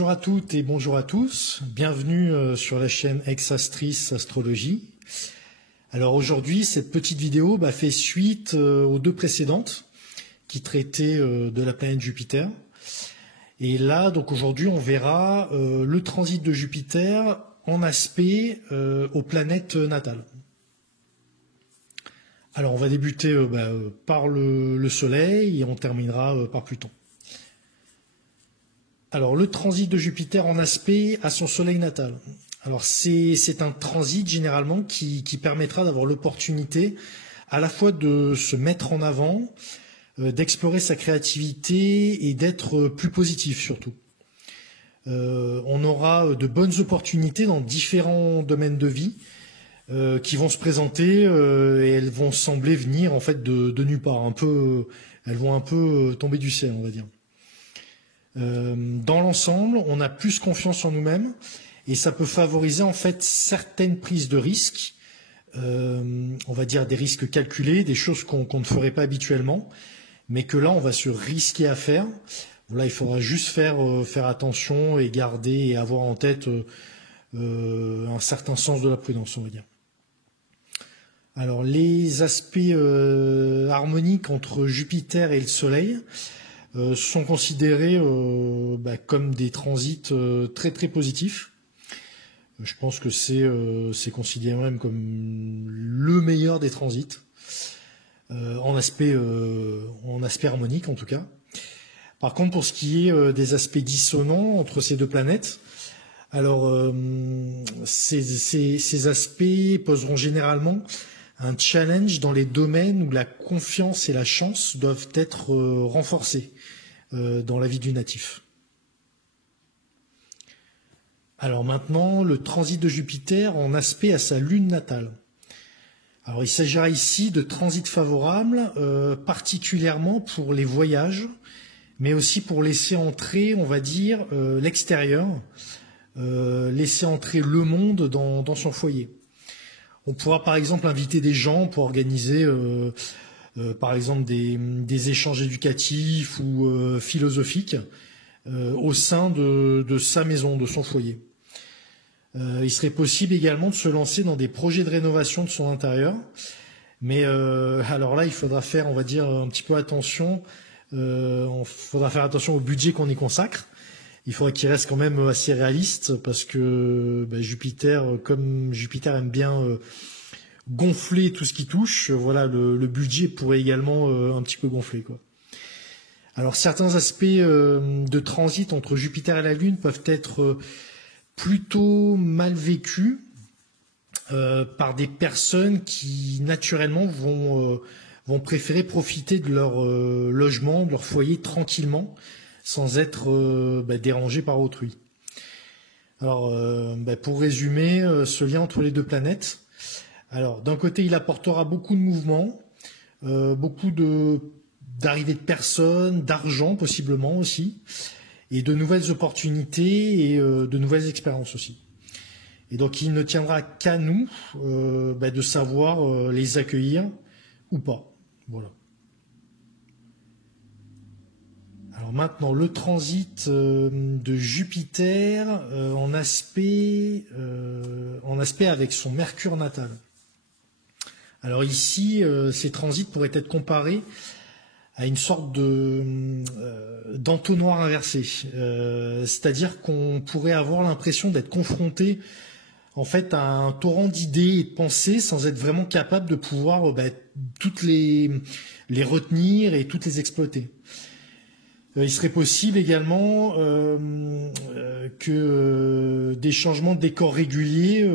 Bonjour à toutes et bonjour à tous, bienvenue sur la chaîne Exastris Astrologie. Alors aujourd'hui, cette petite vidéo fait suite aux deux précédentes qui traitaient de la planète Jupiter. Et là, donc aujourd'hui, on verra le transit de Jupiter en aspect aux planètes natales. Alors on va débuter par le Soleil et on terminera par Pluton. Alors le transit de Jupiter en aspect à son Soleil natal. Alors c'est un transit généralement qui permettra d'avoir l'opportunité à la fois de se mettre en avant, d'explorer sa créativité et d'être plus positif surtout. On aura de bonnes opportunités dans différents domaines de vie qui vont se présenter et elles vont sembler venir en fait de nulle part. Elles vont un peu tomber du ciel, on va dire. Dans l'ensemble, on a plus confiance en nous-mêmes et ça peut favoriser en fait certaines prises de risques, on va dire des risques calculés, des choses qu'on ne ferait pas habituellement, mais que là on va se risquer à faire. Là, il faudra juste faire attention et garder et avoir en tête un certain sens de la prudence, on va dire. Alors les aspects harmoniques entre Jupiter et le Soleil sont considérés comme des transits très très positifs. Je pense que c'est considéré même comme le meilleur des transits en aspect harmonique en tout cas. Par contre, pour ce qui est des aspects dissonants entre ces deux planètes, alors ces aspects poseront généralement un challenge dans les domaines où la confiance et la chance doivent être renforcées dans la vie du natif. Alors maintenant, le transit de Jupiter en aspect à sa lune natale. Alors il s'agira ici de transits favorables, particulièrement pour les voyages, mais aussi pour laisser entrer, on va dire, l'extérieur, laisser entrer le monde dans son foyer. On pourra par exemple inviter des gens pour organiser par exemple des échanges éducatifs ou philosophiques au sein de sa maison, de son foyer. Il serait possible également de se lancer dans des projets de rénovation de son intérieur, mais alors là il faudra faire, on va dire, un petit peu attention. Il faudra faire attention au budget qu'on y consacre. Il faudra qu'il reste quand même assez réaliste parce que Jupiter, comme Jupiter aime bien gonfler tout ce qui touche, voilà, le budget pourrait également un petit peu gonfler, quoi. Alors certains aspects de transit entre Jupiter et la Lune peuvent être plutôt mal vécus par des personnes qui naturellement vont préférer profiter de leur logement, de leur foyer tranquillement, sans être dérangés par autrui. Alors, pour résumer, ce lien entre les deux planètes, alors d'un côté, il apportera beaucoup de mouvements, beaucoup d'arrivées de personnes, d'argent possiblement aussi, et de nouvelles opportunités et de nouvelles expériences aussi. Et donc, il ne tiendra qu'à nous de savoir les accueillir ou pas. Voilà. Alors maintenant, le transit de Jupiter en aspect avec son Mercure natal. Alors ici, ces transits pourraient être comparés à une sorte d'entonnoir inversé. C'est-à-dire qu'on pourrait avoir l'impression d'être confronté en fait à un torrent d'idées et de pensées sans être vraiment capable de pouvoir toutes les retenir et toutes les exploiter. Il serait possible également que des changements de décor réguliers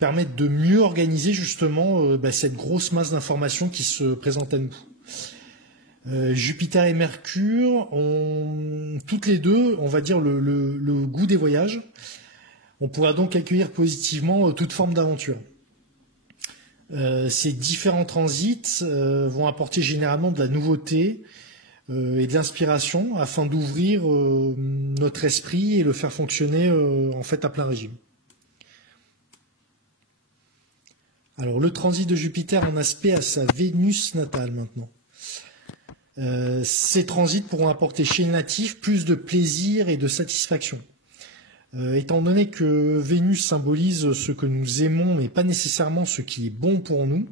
permettent de mieux organiser justement cette grosse masse d'informations qui se présente à nous. Jupiter et Mercure ont toutes les deux, on va dire, le goût des voyages. On pourra donc accueillir positivement toute forme d'aventure. Ces différents transits vont apporter généralement de la nouveauté et de l'inspiration afin d'ouvrir notre esprit et le faire fonctionner en fait à plein régime. Alors le transit de Jupiter en aspect à sa Vénus natale maintenant. Ces transits pourront apporter chez le natif plus de plaisir et de satisfaction. Étant donné que Vénus symbolise ce que nous aimons, mais pas nécessairement ce qui est bon pour nous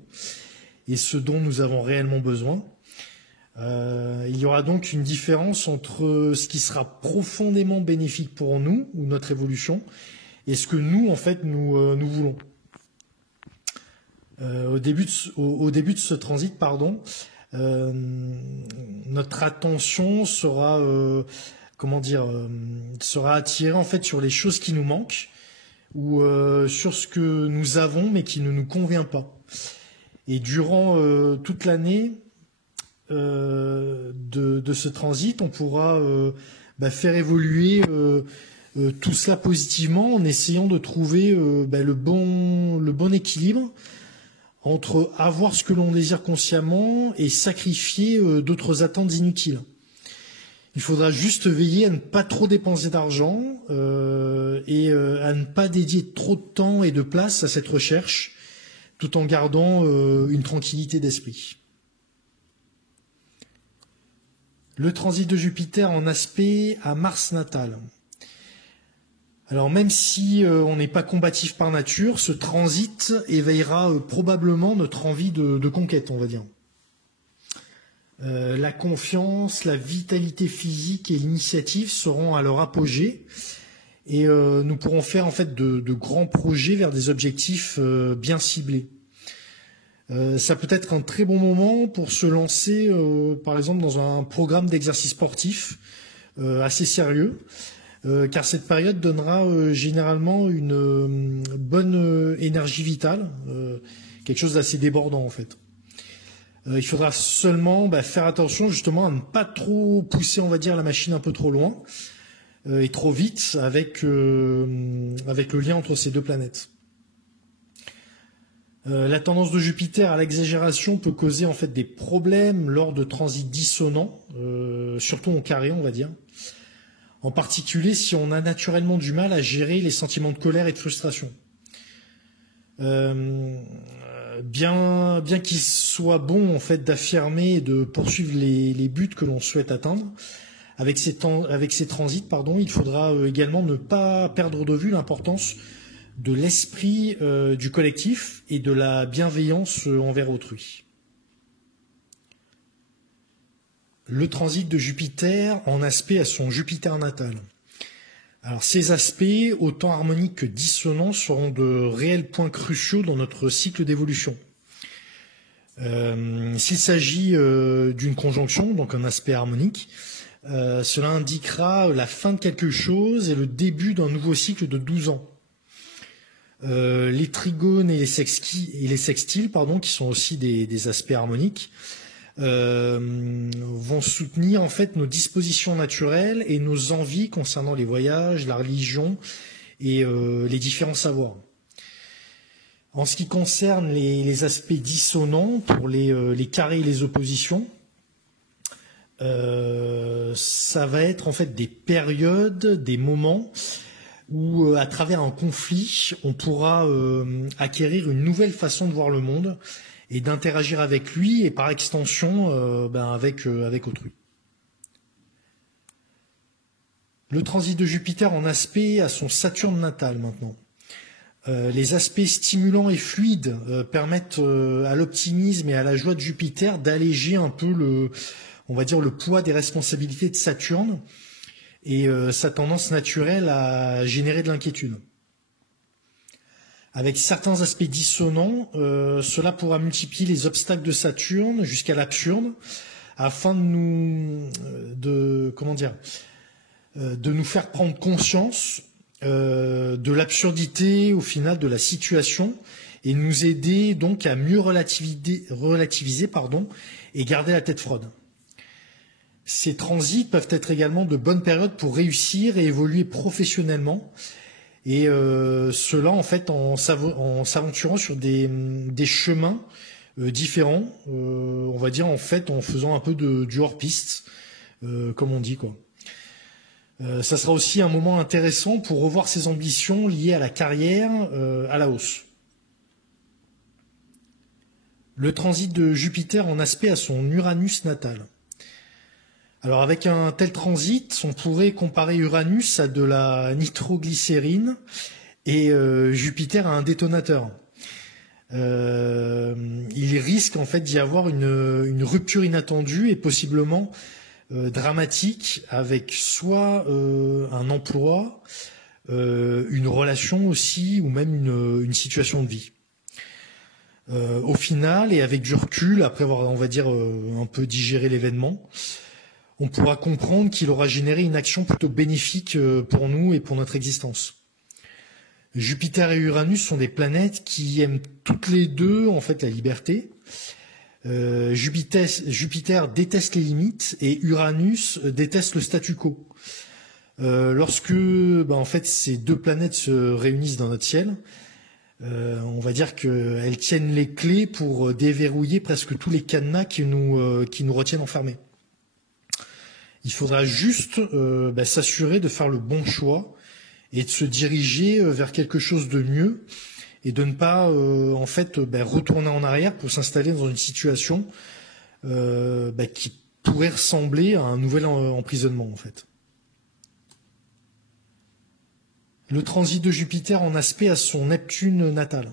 et ce dont nous avons réellement besoin, il y aura donc une différence entre ce qui sera profondément bénéfique pour nous ou notre évolution et ce que nous, en fait, nous voulons. Au début de ce transit, notre attention sera sera attirée en fait sur les choses qui nous manquent ou sur ce que nous avons mais qui ne nous convient pas. Et durant toute l'année de ce transit, on pourra faire évoluer tout cela positivement en essayant de trouver le bon équilibre entre avoir ce que l'on désire consciemment et sacrifier d'autres attentes inutiles. Il faudra juste veiller à ne pas trop dépenser d'argent et à ne pas dédier trop de temps et de place à cette recherche, tout en gardant une tranquillité d'esprit. Le transit de Jupiter en aspect à Mars natal. Alors même si on n'est pas combatif par nature, ce transit éveillera probablement notre envie de conquête, on va dire. La confiance, la vitalité physique et l'initiative seront à leur apogée et nous pourrons faire en fait de grands projets vers des objectifs bien ciblés. Ça peut être un très bon moment pour se lancer, par exemple, dans un programme d'exercice sportif assez sérieux, car cette période donnera généralement une bonne énergie vitale, quelque chose d'assez débordant en fait. Il faudra seulement faire attention justement à ne pas trop pousser, on va dire, la machine un peu trop loin et trop vite avec le lien entre ces deux planètes. La tendance de Jupiter à l'exagération peut causer en fait des problèmes lors de transits dissonants, surtout en carré, on va dire. En particulier si on a naturellement du mal à gérer les sentiments de colère et de frustration. Bien qu'il soit bon en fait d'affirmer et de poursuivre les buts que l'on souhaite atteindre, avec ces transits, il faudra également ne pas perdre de vue l'importance de l'esprit du collectif et de la bienveillance envers autrui. Le transit de Jupiter en aspect à son Jupiter natal. Alors ces aspects, autant harmoniques que dissonants, seront de réels points cruciaux dans notre cycle d'évolution. S'il s'agit d'une conjonction, donc un aspect harmonique, cela indiquera la fin de quelque chose et le début d'un nouveau cycle de 12 ans. Les trigones et les sextiles, qui sont aussi des aspects harmoniques, vont soutenir en fait nos dispositions naturelles et nos envies concernant les voyages, la religion et les différents savoirs. En ce qui concerne les aspects dissonants pour les carrés et les oppositions, ça va être en fait des périodes, des moments où à travers un conflit, on pourra acquérir une nouvelle façon de voir le monde et d'interagir avec lui et par extension avec autrui. Le transit de Jupiter en aspect à son Saturne natal maintenant. Les aspects stimulants et fluides permettent à l'optimisme et à la joie de Jupiter d'alléger un peu le poids des responsabilités de Saturne et sa tendance naturelle à générer de l'inquiétude. Avec certains aspects dissonants, cela pourra multiplier les obstacles de Saturne jusqu'à l'absurde, afin de nous faire prendre conscience de l'absurdité au final de la situation et nous aider donc à mieux relativiser et garder la tête froide. Ces transits peuvent être également de bonnes périodes pour réussir et évoluer professionnellement. Et cela, en fait, en s'aventurant sur des chemins différents, on va dire, en fait, en faisant un peu du hors-piste, comme on dit, quoi. Ça sera aussi un moment intéressant pour revoir ses ambitions liées à la carrière à la hausse. Le transit de Jupiter en aspect à son Uranus natal. Alors avec un tel transit, on pourrait comparer Uranus à de la nitroglycérine et Jupiter à un détonateur. Il risque en fait d'y avoir une rupture inattendue et possiblement dramatique avec soit un emploi, une relation aussi ou même une situation de vie. Au final, et avec du recul, après avoir, on va dire, un peu digéré l'événement, on pourra comprendre qu'il aura généré une action plutôt bénéfique pour nous et pour notre existence. Jupiter et Uranus sont des planètes qui aiment toutes les deux en fait la liberté. Jupiter déteste les limites et Uranus déteste le statu quo. Lorsque en fait ces deux planètes se réunissent dans notre ciel, on va dire qu'elles tiennent les clés pour déverrouiller presque tous les cadenas qui nous retiennent enfermés. Il faudra juste s'assurer de faire le bon choix et de se diriger vers quelque chose de mieux et de ne pas retourner en arrière pour s'installer dans une situation qui pourrait ressembler à un nouvel emprisonnement en fait. Le transit de Jupiter en aspect à son Neptune natal.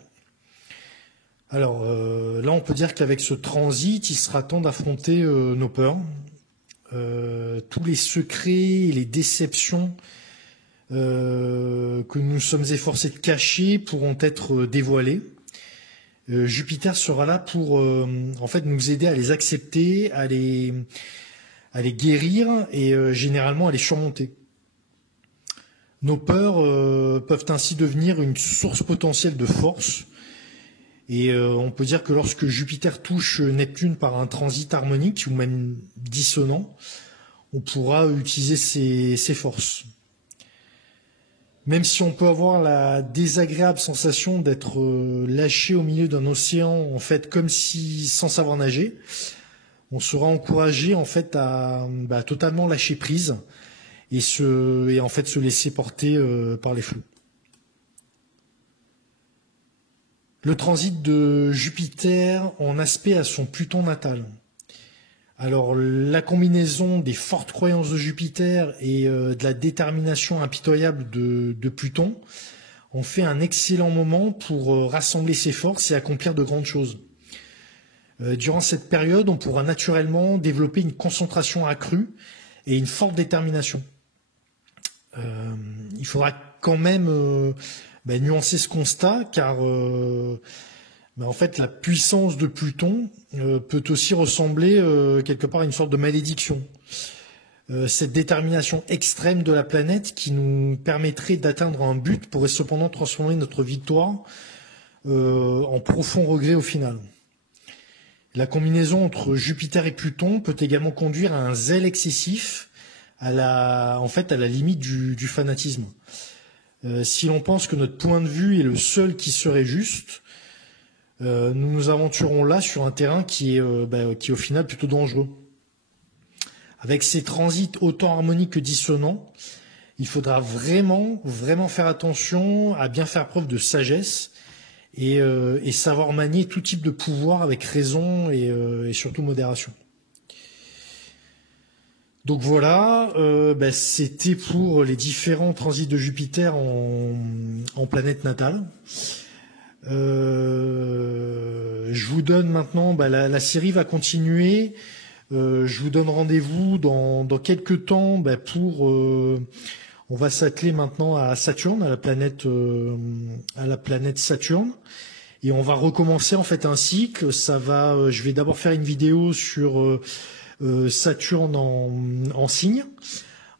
Alors là on peut dire qu'avec ce transit il sera temps d'affronter nos peurs. Tous les secrets et les déceptions que nous sommes efforcés de cacher pourront être dévoilés. Jupiter sera là pour nous aider à les accepter, à les guérir et généralement à les surmonter. Nos peurs peuvent ainsi devenir une source potentielle de force. Et on peut dire que lorsque Jupiter touche Neptune par un transit harmonique ou même dissonant, on pourra utiliser ses forces. Même si on peut avoir la désagréable sensation d'être lâché au milieu d'un océan, en fait, comme si sans savoir nager, on sera encouragé en fait à totalement lâcher prise et se laisser porter par les flots. Le transit de Jupiter en aspect à son Pluton natal. Alors la combinaison des fortes croyances de Jupiter et de la détermination impitoyable de Pluton en fait un excellent moment pour rassembler ses forces et accomplir de grandes choses. Durant cette période, on pourra naturellement développer une concentration accrue et une forte détermination. Il faudra quand même nuancer ce constat car en fait la puissance de Pluton peut aussi ressembler quelque part à une sorte de malédiction. Cette détermination extrême de la planète qui nous permettrait d'atteindre un but pourrait cependant transformer notre victoire en profond regret au final. La combinaison entre Jupiter et Pluton peut également conduire à un zèle excessif à la limite du fanatisme. Si l'on pense que notre point de vue est le seul qui serait juste, nous nous aventurons là sur un terrain qui est au final plutôt dangereux. Avec ces transits autant harmoniques que dissonants, il faudra vraiment faire attention à bien faire preuve de sagesse et savoir manier tout type de pouvoir avec raison et surtout modération. Donc voilà, c'était pour les différents transits de Jupiter en planète natale. Je vous donne maintenant, la série va continuer. Je vous donne rendez-vous dans quelques temps pour... on va s'atteler maintenant à Saturne, à la planète Saturne. Et on va recommencer en fait un cycle. Je vais d'abord faire une vidéo sur... Saturne en signe.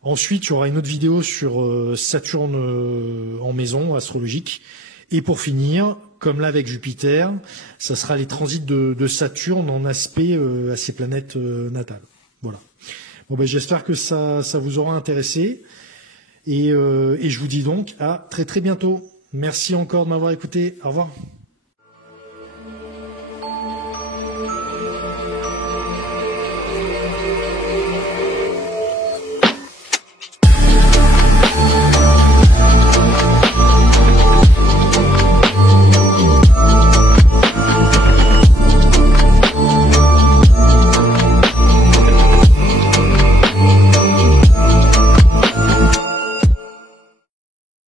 Ensuite, il y aura une autre vidéo sur Saturne en maison astrologique. Et pour finir, comme là avec Jupiter, ça sera les transits de Saturne en aspect à ses planètes natales. Voilà. Bon, j'espère que ça vous aura intéressé. Et je vous dis donc à très très bientôt. Merci encore de m'avoir écouté. Au revoir.